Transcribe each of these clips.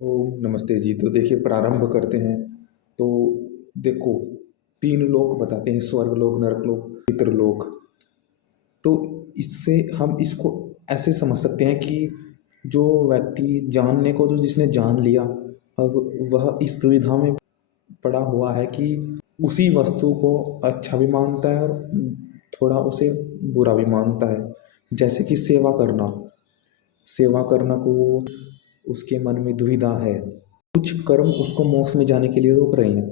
ओम नमस्ते जी। तो देखिए प्रारंभ करते हैं। तो देखो, तीन लोक बताते हैं, स्वर्ग लोक, नरक लोक, पितृलोक। तो इससे हम इसको ऐसे समझ सकते हैं कि जो व्यक्ति जानने को, जो जिसने जान लिया, अब वह इस दुविधा में पड़ा हुआ है कि उसी वस्तु को अच्छा भी मानता है और थोड़ा उसे बुरा भी मानता है। जैसे कि सेवा करना, सेवा करना को उसके मन में दुविधा है। कुछ कर्म उसको मोक्ष में जाने के लिए रोक रहे हैं,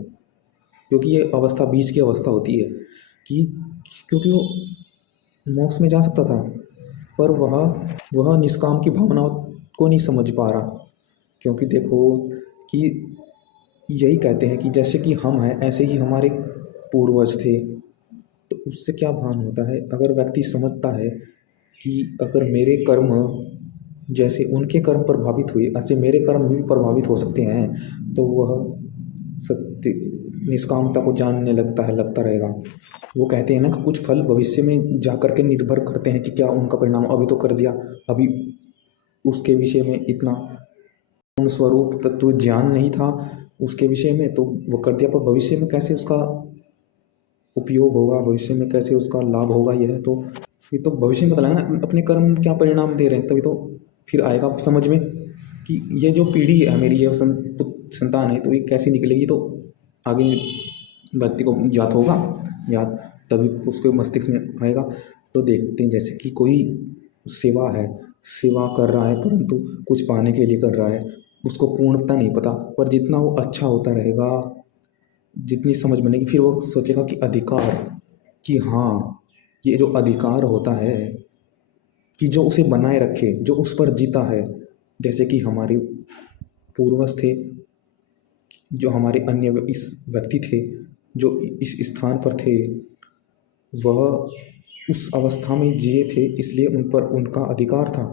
क्योंकि ये अवस्था बीच की अवस्था होती है कि क्योंकि वो मोक्ष में जा सकता था, पर वह निष्काम की भावना को नहीं समझ पा रहा। क्योंकि देखो कि यही कहते हैं कि जैसे कि हम हैं ऐसे ही हमारे पूर्वज थे। तो उससे क्या भान होता है, अगर व्यक्ति समझता है कि अगर मेरे कर्म जैसे उनके कर्म प्रभावित हुए ऐसे मेरे कर्म भी प्रभावित हो सकते हैं, तो वह सत्य निष्कामता को जानने लगता रहेगा। वो कहते हैं ना कि कुछ फल भविष्य में जा कर के निर्भर करते हैं कि क्या उनका परिणाम अभी तो कर दिया, अभी उसके विषय में इतना पूर्ण स्वरूप तत्व ज्ञान नहीं था उसके विषय में, तो वो कर दिया, पर भविष्य में कैसे उसका उपयोग होगा, भविष्य में कैसे उसका लाभ होगा, यह तो ये तो भविष्य में पता लगेगा ना अपने कर्म क्या परिणाम दे रहे हैं। तभी तो फिर आएगा समझ में कि ये जो पीढ़ी है मेरी, ये संतान है, तो ये कैसी निकलेगी। तो आगे व्यक्ति को ज्ञात होगा, ज्ञात तभी उसके मस्तिष्क में आएगा। तो देखते हैं जैसे कि कोई सेवा है, सेवा कर रहा है परंतु कुछ पाने के लिए कर रहा है, उसको पूर्णता नहीं पता, पर जितना वो अच्छा होता रहेगा, जितनी समझ बनेगी, फिर वो सोचेगा कि अधिकार, कि हाँ ये जो अधिकार होता है कि जो उसे बनाए रखे, जो उस पर जीता है। जैसे कि हमारे पूर्वज थे, जो हमारे अन्य इस व्यक्ति थे जो इस स्थान पर थे, वह उस अवस्था में जिए थे, इसलिए उन पर उनका अधिकार था।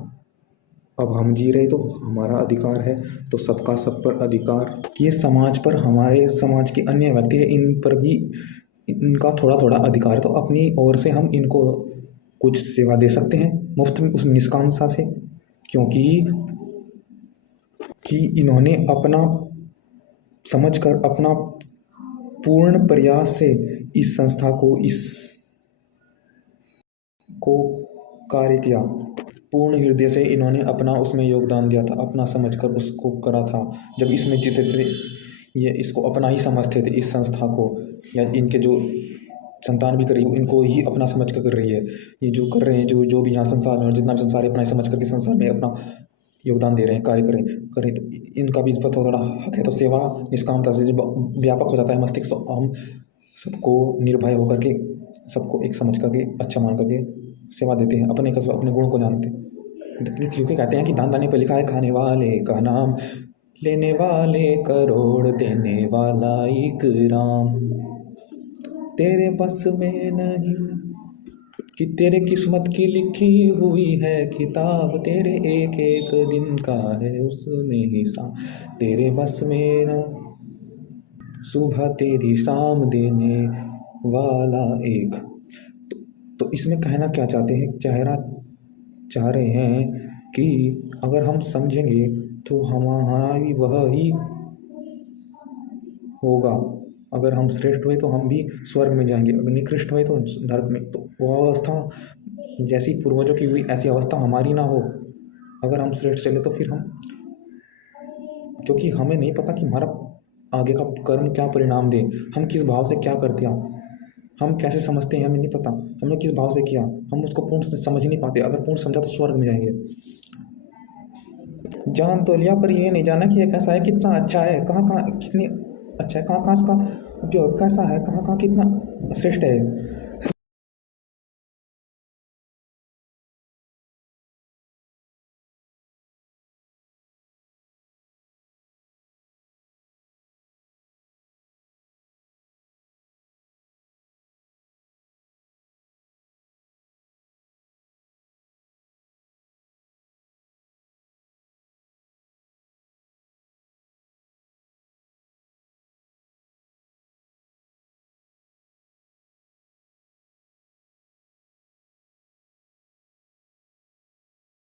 अब हम जी रहे तो हमारा अधिकार है, तो सबका सब पर अधिकार। ये समाज पर, हमारे समाज के अन्य व्यक्ति हैं, इन पर भी इनका थोड़ा थोड़ा अधिकार है। तो अपनी ओर से हम इनको कुछ सेवा दे सकते हैं मुफ्त में, उस निष्कामता से, क्योंकि इन्होंने अपना समझकर अपना पूर्ण प्रयास से इस संस्था को, इस को कार्य किया। पूर्ण हृदय से इन्होंने अपना उसमें योगदान दिया था, अपना समझकर उसको करा था। जब इसमें जीते थे, ये इसको अपना ही समझते थे, इस संस्था को, या इनके जो संतान भी कर रही है इनको ही अपना समझ कर रही है। ये जो कर रहे हैं, जो भी यहाँ संसार में और जितना भी संसार है, अपना ही समझ करके संसार में अपना योगदान दे रहे हैं, कार्य करें तो इनका भी इस पर थोड़ा हक है। तो सेवा निष्कामता से जब व्यापक हो जाता है मस्तिष्क, तो हम सबको निर्भय होकर के, सबको एक समझ करके, अच्छा मान करके सेवा देते हैं, अपने कस्बे अपने गुण को जानते हैं। क्योंकि कहते हैं कि दान दाने पर लिखा है, खाने वाले का नाम, लेने वाले करोड़, देने वाला एक राम। तेरे बस में नहीं कि तेरे किस्मत की लिखी हुई है किताब, तेरे एक एक दिन का है उसमें हिसाब। तेरे बस में न सुबह तेरी शाम देने वाला एक। तो इसमें कहना क्या चाहते हैं, चाह रहे हैं कि अगर हम समझेंगे तो हमारा भी वह ही होगा। अगर हम श्रेष्ठ हुए तो हम भी स्वर्ग में जाएंगे, अगर निकृष्ट हुए तो नरक में। तो वह अवस्था जैसी पूर्वजों की हुई, ऐसी अवस्था हमारी ना हो। अगर हम श्रेष्ठ चले तो फिर हम, क्योंकि हमें नहीं पता कि हमारा आगे का कर्म क्या परिणाम दे, हम किस भाव से क्या कर दिया, हम कैसे समझते हैं हमें नहीं पता, हमने किस भाव से किया, हम उसको पूर्ण समझ नहीं पाते। अगर पूर्ण समझा तो स्वर्ग में जाएंगे। जान तो लिया पर ये नहीं जाना कि ये कैसा है, कितना अच्छा है, कहाँ कहाँ कितनी अच्छा है, कहाँ कहाँ इसका उपयोग कैसा है, कहाँ कहाँ कितना श्रेष्ठ है।